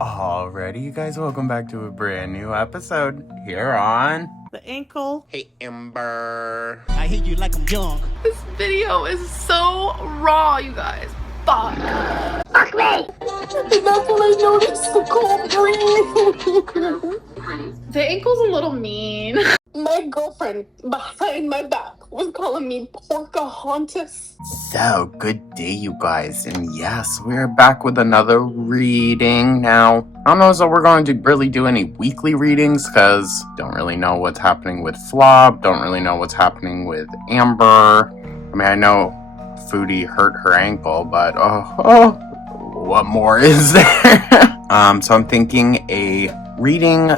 Alrighty, you guys, welcome back to a brand new episode here on The ankle. Hey Amber. I hit you like I'm young. This video is so raw, you guys. Fuck. Fuck me! And that's when I noticed the cold breeze. The ankle's a little mean. My girlfriend behind my back was calling me Porcahontas. So, good day, you guys, and yes, we're back with another reading. Now, I don't know if we're going to really do any weekly readings, because don't really know what's happening with Flop, don't really know what's happening with Amber. I mean, I know Foodie hurt her ankle, but what more is there? So I'm thinking a reading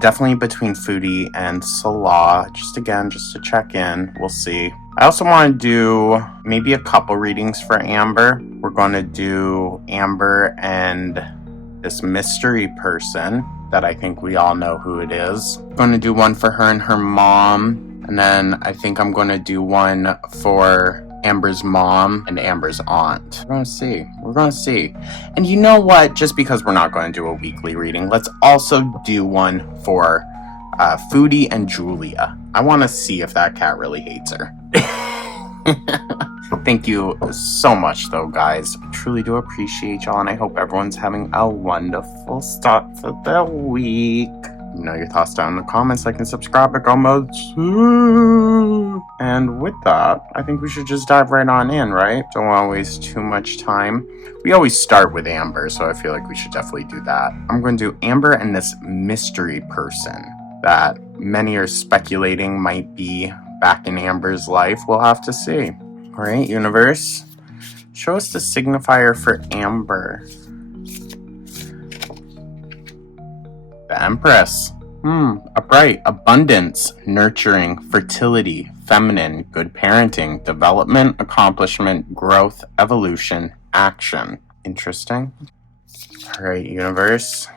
definitely between Foodie and Salah, just to check in. We'll see. I also want to do maybe a couple readings for Amber. We're going to do Amber and this mystery person that I think we all know who it is. I'm going to do one for her and her mom, and then I think I'm going to do one for Amber's mom and Amber's aunt. We're going to see. And you know what? Just because we're not going to do a weekly reading, let's also do one for Foodie and Julia. I want to see if that cat really hates her. Thank you so much, though, guys. I truly do appreciate y'all, and I hope everyone's having a wonderful start to the week. You know your thoughts down in the comments, like and subscribe, and with that, I think we should just dive right on in, right? Don't want to waste too much time. We always start with Amber, so I feel like we should definitely do that. I'm going to do Amber and this mystery person that many are speculating might be back in Amber's life. We'll have to see. All right, universe, show us the signifier for Amber. The Empress. Upright, abundance, nurturing, fertility, feminine, good parenting, development, accomplishment, growth, evolution, action. Interesting. All right, universe.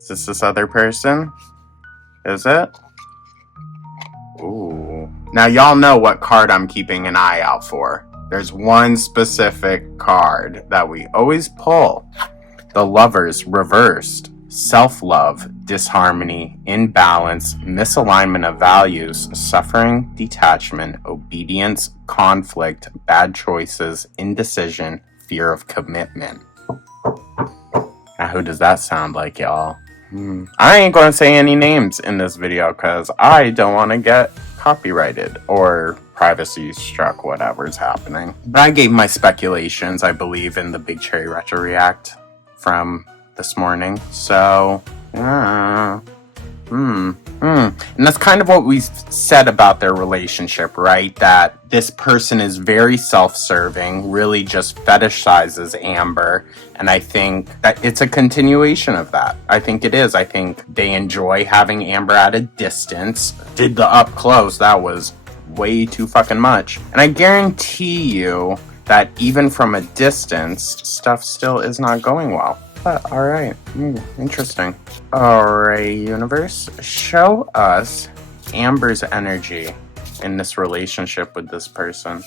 Is this other person? Is it? Ooh. Now y'all know what card I'm keeping an eye out for. There's one specific card that we always pull. The Lovers reversed. Self-love, disharmony, imbalance, misalignment of values, suffering, detachment, obedience, conflict, bad choices, indecision, fear of commitment. Now who does that sound like, y'all? I ain't going to say any names in this video because I don't want to get copyrighted or privacy struck, whatever's happening. But I gave my speculations, I believe, in the Big Cherry Retro React from this morning. So, and that's kind of what we said about their relationship, right? That this person is very self-serving, really just fetishizes Amber, and I think that it's a continuation of that. I think it is. I think they enjoy having Amber at a distance. Did the up close, that was way too fucking much. And I guarantee you that even from a distance, stuff still is not going well. But, alright. Interesting. Alright, universe. Show us Amber's energy in this relationship with this person.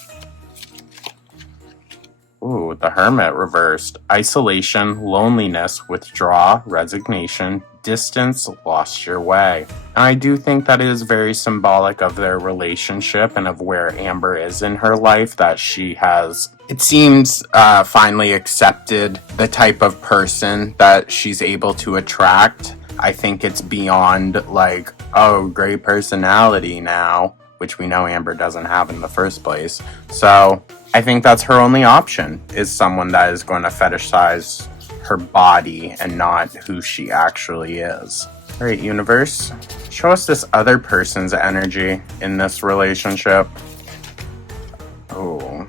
Ooh, the Hermit reversed. Isolation, loneliness, withdraw, resignation, distance, lost your way. And I do think that is very symbolic of their relationship and of where Amber is in her life, that she has, it seems, finally accepted the type of person that she's able to attract. I think it's beyond like, oh, great personality now, which we know Amber doesn't have in the first place. So I think that's her only option, is someone that is going to fetishize her body and not who she actually is. All right, universe, show us this other person's energy in this relationship. Oh,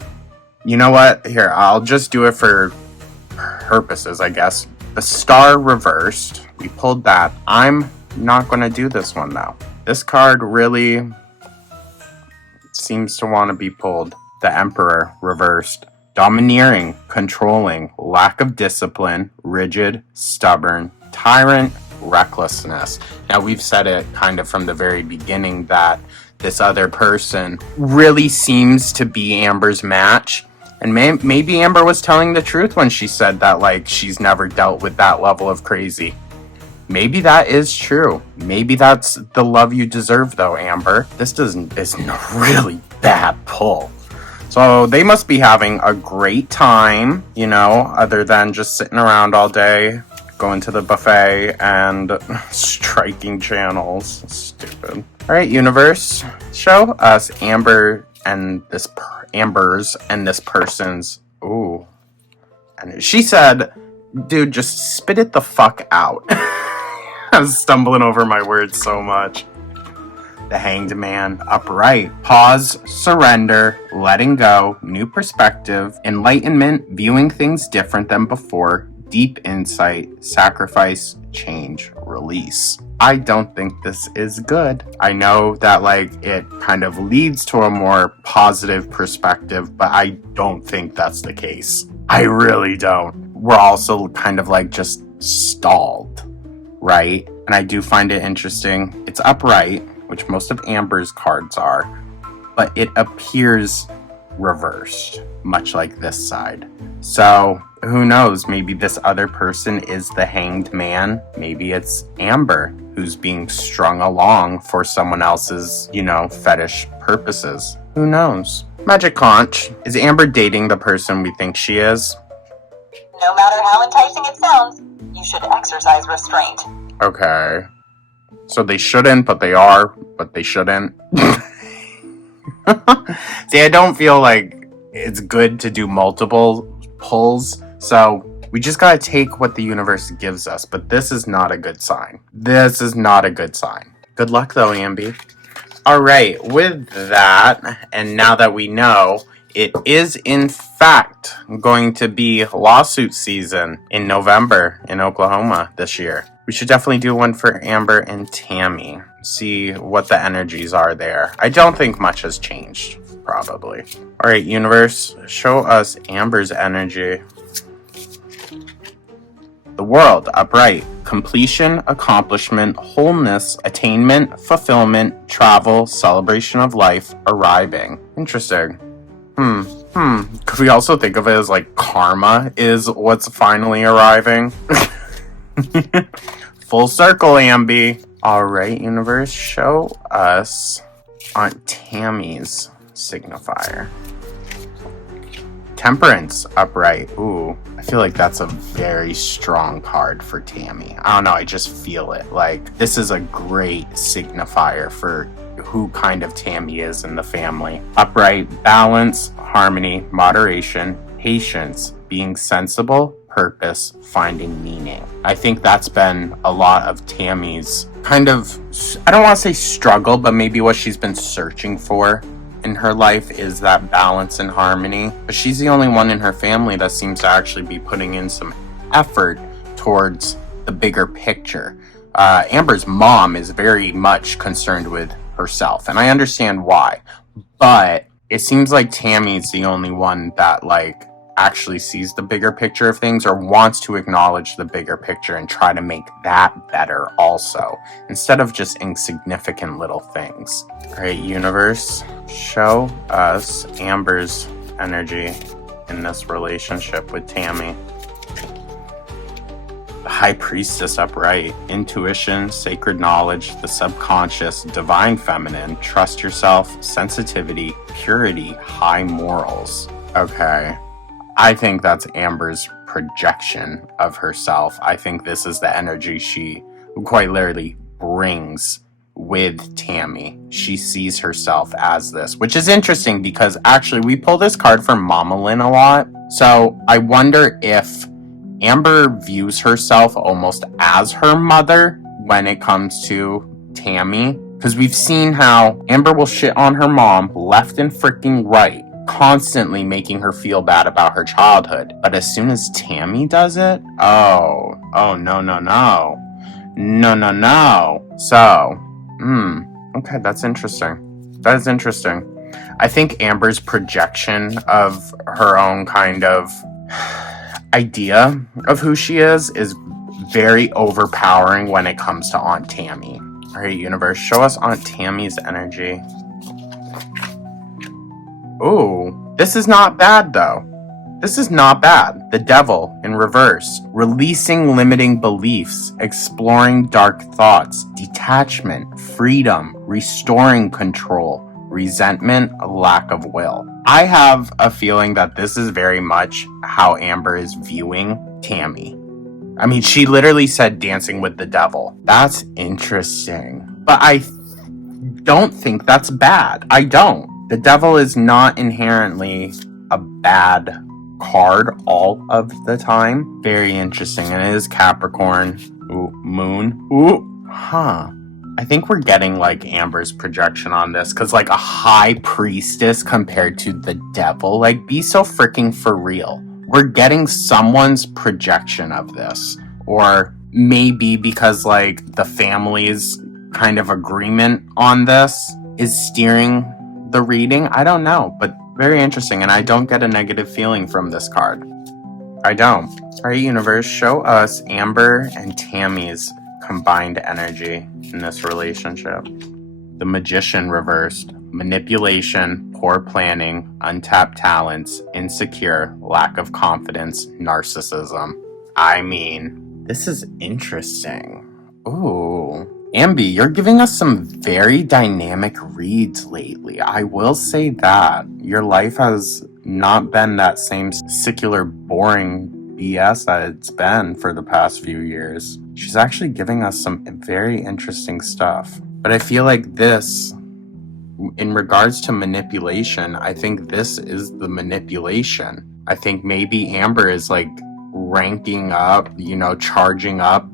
you know what? Here, I'll just do it for purposes, I guess. The Star reversed. We pulled that. I'm not going to do this one, though. This card really seems to want to be pulled. The Emperor reversed. Domineering, controlling, lack of discipline, rigid, stubborn, tyrant, recklessness. Now, we've said it kind of from the very beginning that this other person really seems to be Amber's match. And maybe Amber was telling the truth when she said that, like, she's never dealt with that level of crazy. Maybe that is true. Maybe that's the love you deserve, though, Amber. This isn't a really bad pull. So they must be having a great time, you know, other than just sitting around all day, going to the buffet, and striking channels. Stupid. All right, universe, show us Amber's and this person's. Ooh. And she said, dude, just spit it the fuck out. I was stumbling over my words so much. The Hanged Man, upright, pause, surrender, letting go, new perspective, enlightenment, viewing things different than before, deep insight, sacrifice, change, release. I don't think this is good. I know that, like, it kind of leads to a more positive perspective, but I don't think that's the case. I really don't. We're also kind of like just stalled, right? And I do find it interesting. It's upright, which most of Amber's cards are, but it appears reversed, much like this side. So who knows? Maybe this other person is the Hanged Man. Maybe it's Amber who's being strung along for someone else's, you know, fetish purposes. Who knows? Magic Conch, is Amber dating the person we think she is? No matter how enticing it sounds, you should exercise restraint. Okay. So they shouldn't, but they are, but they shouldn't. See, I don't feel like it's good to do multiple pulls, so we just gotta take what the universe gives us, but this is not a good sign. This is not a good sign. Good luck though, Amby. Alright, with that, and now that we know, it is in fact going to be lawsuit season in November in Oklahoma this year. We should definitely do one for Amber and Tammy. See what the energies are there. I don't think much has changed, probably. Alright, universe, show us Amber's energy. The world, upright. Completion, accomplishment, wholeness, attainment, fulfillment, travel, celebration of life, arriving. Interesting. Could we also think of it as like karma is what's finally arriving? Full circle, Amby. Alright, universe, show us Aunt Tammy's signifier. Temperance, upright. Ooh, I feel like that's a very strong card for Tammy. I don't know, I just feel it. Like, this is a great signifier for who kind of Tammy is in the family. Upright, balance, harmony, moderation, patience, being sensible, purpose, finding meaning. I think that's been a lot of Tammy's kind of, I don't want to say struggle, but maybe what she's been searching for in her life is that balance and harmony. But she's the only one in her family that seems to actually be putting in some effort towards the bigger picture. Amber's mom is very much concerned with herself, and I understand why, but it seems like Tammy's the only one that, like, actually sees the bigger picture of things or wants to acknowledge the bigger picture and try to make that better also, instead of just insignificant little things. All right, universe, show us Amber's energy in this relationship with Tammy. The High Priestess, upright. Intuition, sacred knowledge, the subconscious, divine feminine, trust yourself, sensitivity, purity, high morals. Okay. I think that's Amber's projection of herself. I think this is the energy she quite literally brings with Tammy. She sees herself as this, which is interesting because actually we pull this card from Mama Lynn a lot. So I wonder if Amber views herself almost as her mother when it comes to Tammy. Because we've seen how Amber will shit on her mom left and freaking right, constantly making her feel bad about her childhood. But as soon as Tammy does it, oh, no. So, okay, that's interesting. That is interesting. I think Amber's projection of her own kind of idea of who she is very overpowering when it comes to Aunt Tammy. All right, universe, show us Aunt Tammy's energy. Ooh, This is not bad, though. This is not bad. The devil in reverse. Releasing limiting beliefs, exploring dark thoughts, detachment, freedom, restoring control, resentment, lack of will. I have a feeling that this is very much how Amber is viewing Tammy. I mean, she literally said dancing with the devil. That's interesting. But I don't think that's bad. I don't. The devil is not inherently a bad card all of the time. Very interesting. And it is Capricorn. Ooh, moon. Ooh, huh. I think we're getting like Amber's projection on this, because like a high priestess compared to the devil, like be so freaking for real. We're getting someone's projection of this, or maybe because like the family's kind of agreement on this is steering the reading. I don't know, but very interesting, and I don't get a negative feeling from this card. I don't. Alright, universe, show us Amber and Tammy's combined energy in this relationship. The Magician reversed. Manipulation, poor planning, untapped talents, insecure, lack of confidence, narcissism. I mean, this is interesting. Ooh. Ambi, you're giving us some very dynamic reads lately. I will say that. Your life has not been that same secular, boring BS that it's been for the past few years. She's actually giving us some very interesting stuff. But I feel like this, in regards to manipulation, I think this is the manipulation. I think maybe Amber is like ranking up, charging up,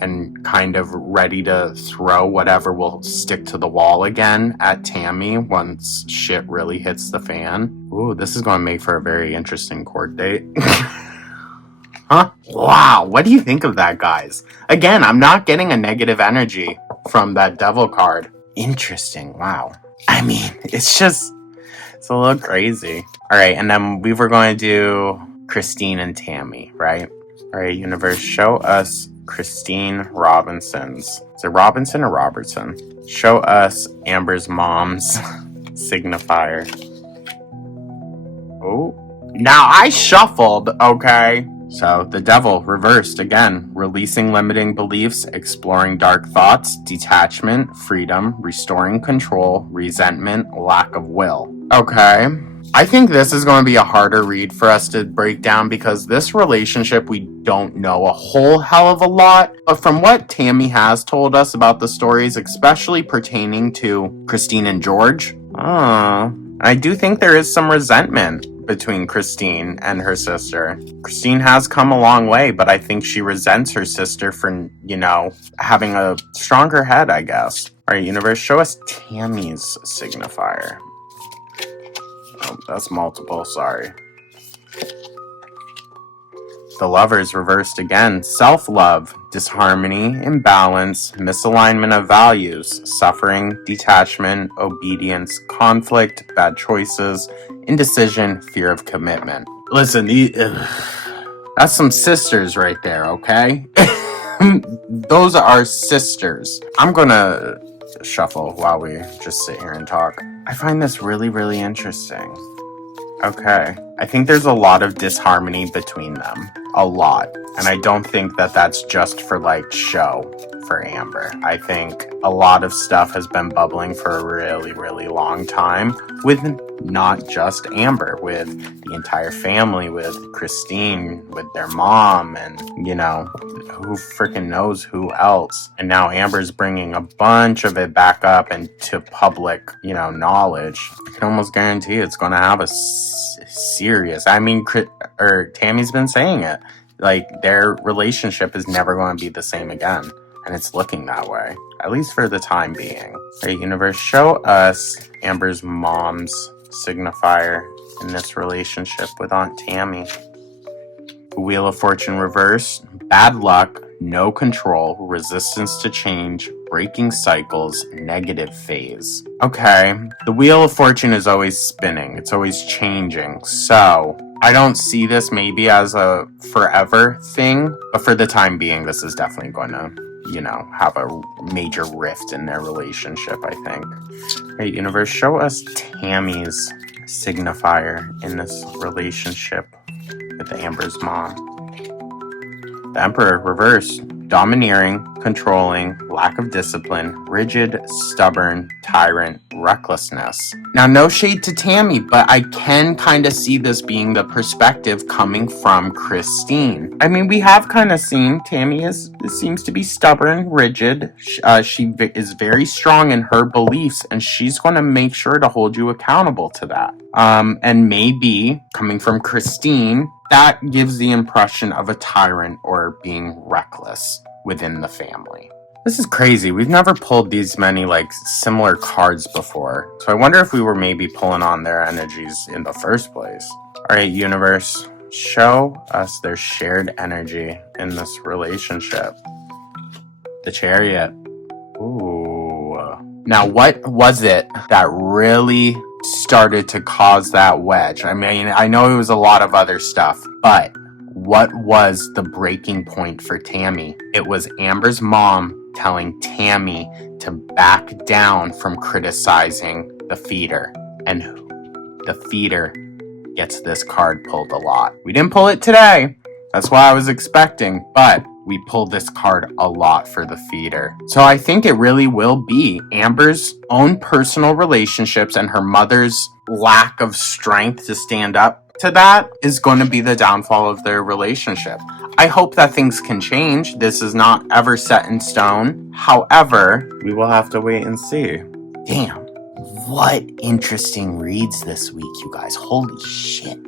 and kind of ready to throw whatever will stick to the wall again at Tammy once shit really hits the fan. Ooh, this is going to make for a very interesting court date. Huh? Wow, what do you think of that, guys? Again, I'm not getting a negative energy from that devil card. Interesting, wow. I mean, it's a little crazy. All right, and then we were going to do Christine and Tammy, right? All right, universe, show us Christine Robinson's. Is it Robinson or Robertson? Show us Amber's mom's signifier. Oh, now I shuffled, okay? So the devil reversed again, releasing limiting beliefs, exploring dark thoughts, detachment, freedom, restoring control, resentment, lack of will. Okay. I think this is going to be a harder read for us to break down, because this relationship we don't know a whole hell of a lot. But from what Tammy has told us about the stories, especially pertaining to Christine and George, I do think there is some resentment between Christine and her sister. Christine has come a long way, but I think she resents her sister for, having a stronger head, I guess. All right, universe, show us Tammy's signifier. Oh, that's multiple, sorry. The Lovers reversed again. Self-love, disharmony, imbalance, misalignment of values, suffering, detachment, obedience, conflict, bad choices, indecision, fear of commitment. Listen, that's some sisters right there, okay? Those are sisters. I'm gonna shuffle while we just sit here and talk. I find this really, really interesting. Okay. I think there's a lot of disharmony between them. A lot. And I don't think that that's just for show for Amber. I think a lot of stuff has been bubbling for a really, really long time with not just Amber, with the entire family, with Christine, with their mom, and, who freaking knows who else. And now Amber's bringing a bunch of it back up into public, knowledge. I can almost guarantee it's going to have a serious, Tammy's been saying it. Their relationship is never going to be the same again. And it's looking that way, at least for the time being. Alright, universe, show us Amber's mom's signifier in this relationship with Aunt Tammy. Wheel of Fortune reversed. Bad luck, no control, resistance to change, breaking cycles, negative phase. Okay, the Wheel of Fortune is always spinning. It's always changing. So I don't see this maybe as a forever thing, but for the time being, this is definitely going to, have a major rift in their relationship, I think. Alright, universe, show us Tammy's signifier in this relationship with Amber's mom. The Emperor reversed. Domineering, controlling, lack of discipline, rigid, stubborn, tyrant, recklessness. Now, no shade to Tammy, but I can kind of see this being the perspective coming from Christine. I mean, we have kind of seen Tammy seems to be stubborn, rigid. She is very strong in her beliefs, and she's going to make sure to hold you accountable to that. And maybe coming from Christine, that gives the impression of a tyrant or being reckless within the family. This is crazy. We've never pulled these many similar cards before. So I wonder if we were maybe pulling on their energies in the first place. All right, universe, show us their shared energy in this relationship. The Chariot. Ooh. Now, what was it that really started to cause that wedge? I mean, I know it was a lot of other stuff, but what was the breaking point for Tammy? It was Amber's mom telling Tammy to back down from criticizing the feeder. And the feeder gets this card pulled a lot. We didn't pull it today. That's what I was expecting, but we pulled this card a lot for the feeder. So I think it really will be Amber's own personal relationships and her mother's lack of strength to stand up to that is going to be the downfall of their relationship. I hope that things can change. This is not ever set in stone. However, we will have to wait and see. Damn, what interesting reads this week, you guys. Holy shit.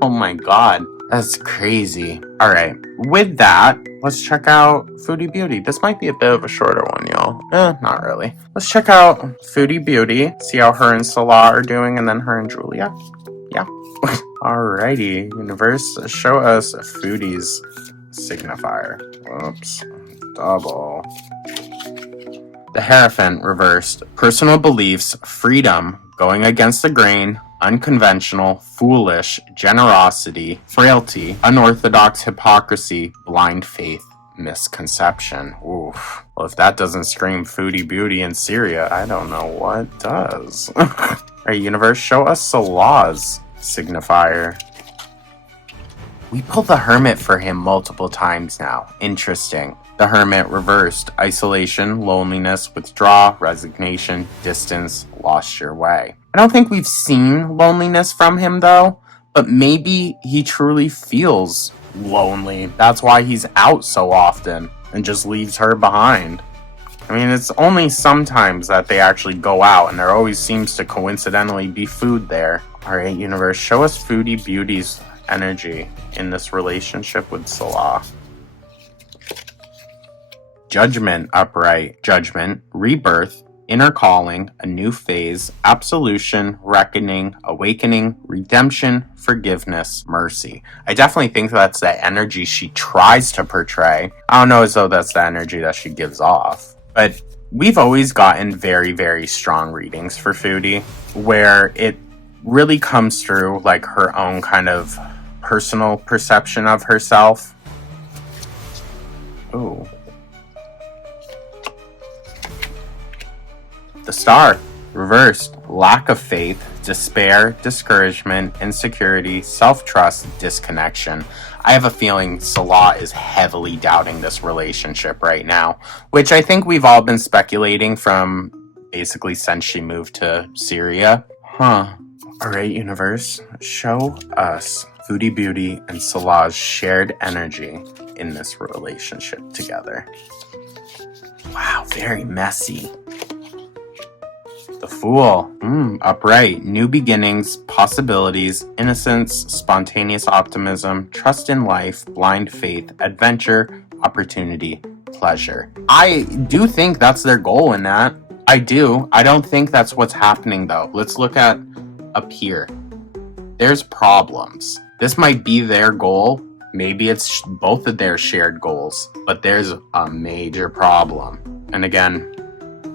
Oh my god. That's crazy. All right. With that, let's check out Foodie Beauty. This might be a bit of a shorter one, y'all. Not really. Let's check out Foodie Beauty. See how her and Salah are doing, and then her and Julia. Yeah. Alrighty, universe, show us Foodie's signifier. Oops. Double. The Hierophant reversed. Personal beliefs, freedom, going against the grain, unconventional, foolish, generosity, frailty, unorthodox hypocrisy, blind faith, misconception. Oof. Well, if that doesn't scream Foodie Beauty in Syria, I don't know what does. Alright, universe, show us Salah's signifier. We pulled the Hermit for him multiple times now. Interesting. The Hermit reversed. Isolation, loneliness, withdrawal, resignation, distance, lost your way. I don't think we've seen loneliness from him though, but maybe he truly feels lonely. That's why he's out so often and just leaves her behind. I mean, it's only sometimes that they actually go out, and there always seems to coincidentally be food there. Alright, universe, show us Foodie Beauty's energy in this relationship with Salah. Judgment, upright. Judgment, rebirth, inner calling, a new phase, absolution, reckoning, awakening, redemption, forgiveness, mercy. I definitely think that's the energy she tries to portray. I don't know as though that's the energy that she gives off. But we've always gotten very, very strong readings for Foodie, where it really comes through like her own kind of personal perception of herself. Ooh. The Star, reversed. Lack of faith, despair, discouragement, insecurity, self-trust, disconnection. I have a feeling Salah is heavily doubting this relationship right now, which I think we've all been speculating from basically since she moved to Syria. Alright, universe, show us Foodie Beauty and Salah's shared energy in this relationship together. Wow, very messy. The Fool, upright, new beginnings, possibilities, innocence, spontaneous optimism, trust in life, blind faith, adventure, opportunity, pleasure. I do think that's their goal in that. I do. I don't think that's what's happening though. Let's look at up here. There's problems. This might be their goal. Maybe it's both of their shared goals, but there's a major problem. And again,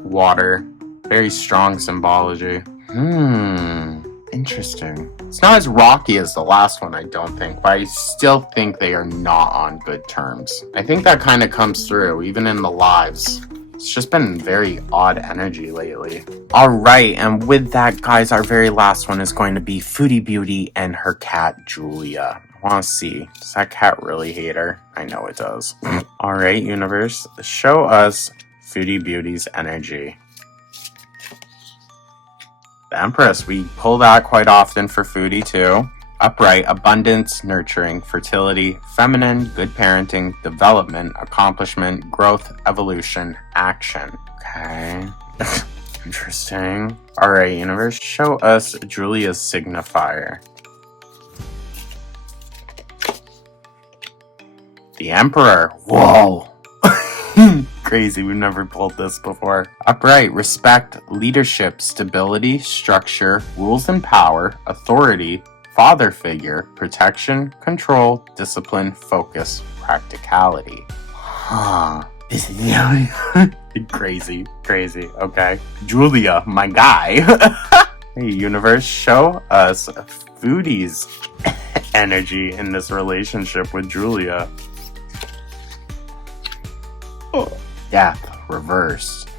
water. Very strong symbology. Interesting. It's not as rocky as the last one, I don't think, but I still think they are not on good terms. I think that kind of comes through, even in the lives. It's just been very odd energy lately. Alright, and with that, guys, our very last one is going to be Foodie Beauty and her cat, Julia. I want to see. Does that cat really hate her? I know it does. Alright, universe. Show us Foodie Beauty's energy. The Empress. We pull that quite often for Foodie, too. Upright, abundance, nurturing, fertility, feminine, good parenting, development, accomplishment, growth, evolution, action. Okay. Interesting. Alright, universe, show us Julia's signifier. The Emperor. Whoa. Crazy, we've never pulled this before. Upright, respect, leadership, stability, structure, rules and power, authority, father figure, protection, control, discipline, focus, practicality. Huh. This is crazy. Okay. Julia, my guy. Hey, universe, show us Foodie's energy in this relationship with Julia. Oh. Death, reversed.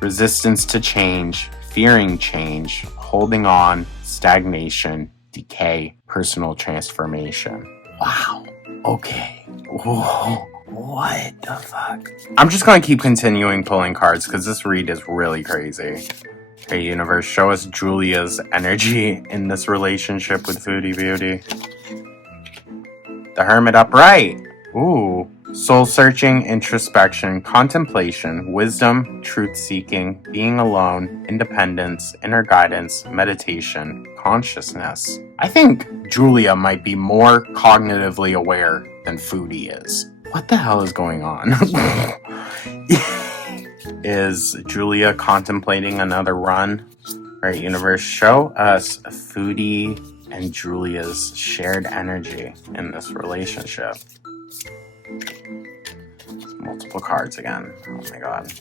Resistance to change, fearing change, holding on, stagnation, decay, personal transformation. Wow. Okay. Whoa. What the fuck? I'm just gonna keep continuing pulling cards because this read is really crazy. Okay, universe, show us Julia's energy in this relationship with Foodie Beauty. The Hermit upright. Ooh. Soul searching, introspection, contemplation, wisdom, truth seeking, being alone, independence, inner guidance, meditation, consciousness. I think Julia might be more cognitively aware than Foodie is. What the hell is going on? Is Julia contemplating another run? Alright, universe, show us Foodie and Julia's shared energy in this relationship. Multiple cards again. Oh my god.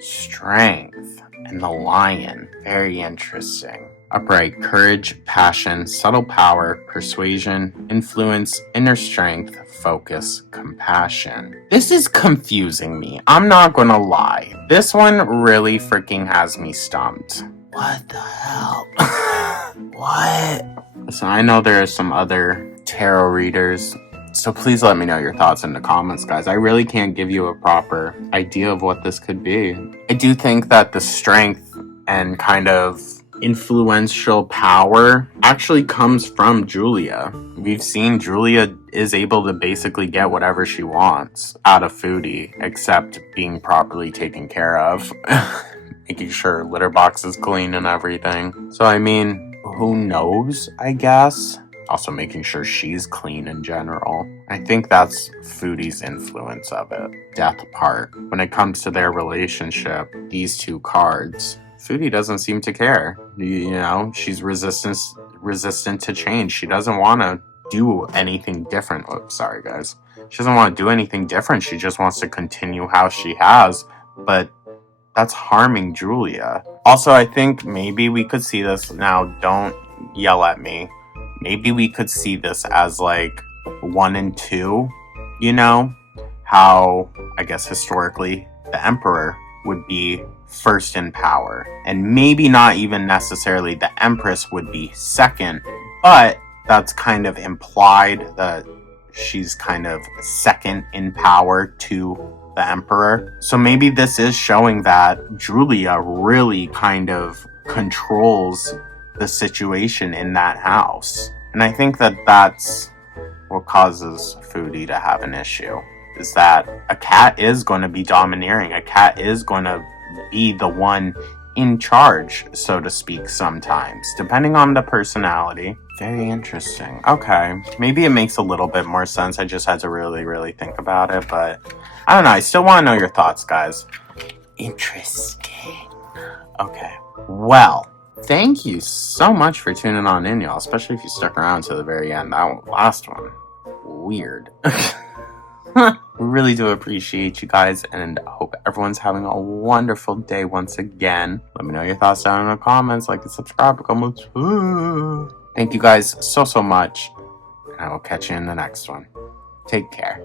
Strength and the Lion. Very interesting. Upright, courage, passion, subtle power, persuasion, influence, inner strength, focus, compassion. This is confusing me. I'm not gonna lie. This one really freaking has me stumped. What the hell? What? Listen, I know there are some other tarot readers, so please let me know your thoughts in the comments, guys. I really can't give you a proper idea of what this could be. I do think that the strength and kind of influential power actually comes from Julia. We've seen Julia is able to basically get whatever she wants out of Foodie, except being properly taken care of. Making sure litter box is clean and everything. So I mean, who knows, I guess? Also making sure she's clean in general. I think that's Foodie's influence of it. Death part. When it comes to their relationship, these two cards, Foodie doesn't seem to care. You know, she's resistant to change. She doesn't want to do anything different. Oh, sorry, guys. She doesn't want to do anything different. She just wants to continue how she has. But that's harming Julia. Also, I think maybe we could see this. Now, don't yell at me. Maybe we could see this as like 1 and 2, you know? How, I guess historically, the Emperor would be first in power. And maybe not even necessarily the Empress would be second, but that's kind of implied that she's kind of second in power to the Emperor. So maybe this is showing that Julia really kind of controls the situation in that house. And I think that that's what causes Foodie to have an issue, is that a cat is going to be domineering. A cat is going to be the one in charge, so to speak, sometimes, depending on the personality. Very interesting. Okay, maybe it makes a little bit more sense. I just had to really think about it, but I don't know. I still want to know your thoughts, guys. Interesting. Okay, well, thank you so much for tuning on in, y'all, especially if you stuck around to the very end. That last one, weird. We really do appreciate you guys, and I hope everyone's having a wonderful day once again. Let me know your thoughts down in the comments, like and subscribe. Thank you guys so much, and I will catch you in the next one. Take care.